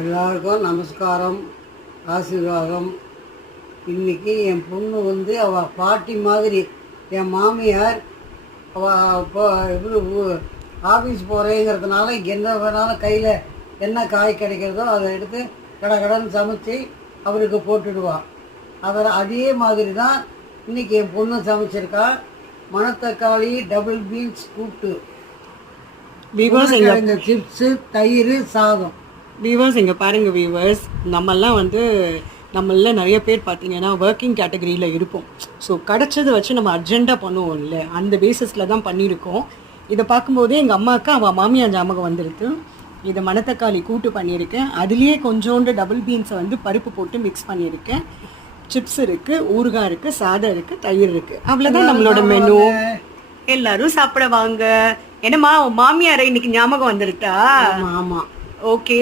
எல்லாருக்கும் நமஸ்காரம், ஆசீர்வாதம். இன்னைக்கு என் பொண்ணு வந்து அவள் பாட்டி மாதிரி, என் மாமியார் இப்போ ஆஃபீஸ் போகிறேங்கிறதுனால என்ன வேணாலும் கையில் என்ன காய் கிடைக்கிறதோ அதை எடுத்து கடன் சமைச்சி அவருக்கு போட்டுடுவாள். அதே மாதிரி தான் இன்றைக்கி என் பொண்ணு சமைச்சிருக்கா. மணத்தக்காளி டபுள் பீன்ஸ் கூட்டு, சிப்ஸு, தயிர், சாதம். வீவர்ஸ் இங்கே பாருங்கள் வீவர்ஸ், நம்மள நிறைய பேர் பார்த்தீங்கன்னா ஒர்க்கிங் கேட்டகரியில் இருப்போம். ஸோ கிடச்சதை வச்சு நம்ம அர்ஜெண்ட்டாக பண்ணுவோம் இல்லை, அந்த பேசிஸில் தான் பண்ணியிருக்கோம். இதை பார்க்கும்போதே எங்கள் அம்மாவுக்கு அவள் மாமியார் ஞாபகம் வந்துருக்கு. இதை மணத்தக்காளி கூட்டு பண்ணியிருக்கேன். அதுலேயே கொஞ்சோண்டு டபுள் பீன்ஸை பருப்பு போட்டு மிக்ஸ் பண்ணியிருக்கேன். சிப்ஸ் இருக்குது, ஊறுகாய் இருக்குது, சாதம் இருக்குது, தயிர் இருக்குது. அவ்வளோதான் நம்மளோட மெனு. எல்லாரும் சாப்பிட வாங்க. என்னம்மா மாமியாரை இன்னைக்கு ஞாபகம் வந்துருக்கா? ஆமாம். ஓகே.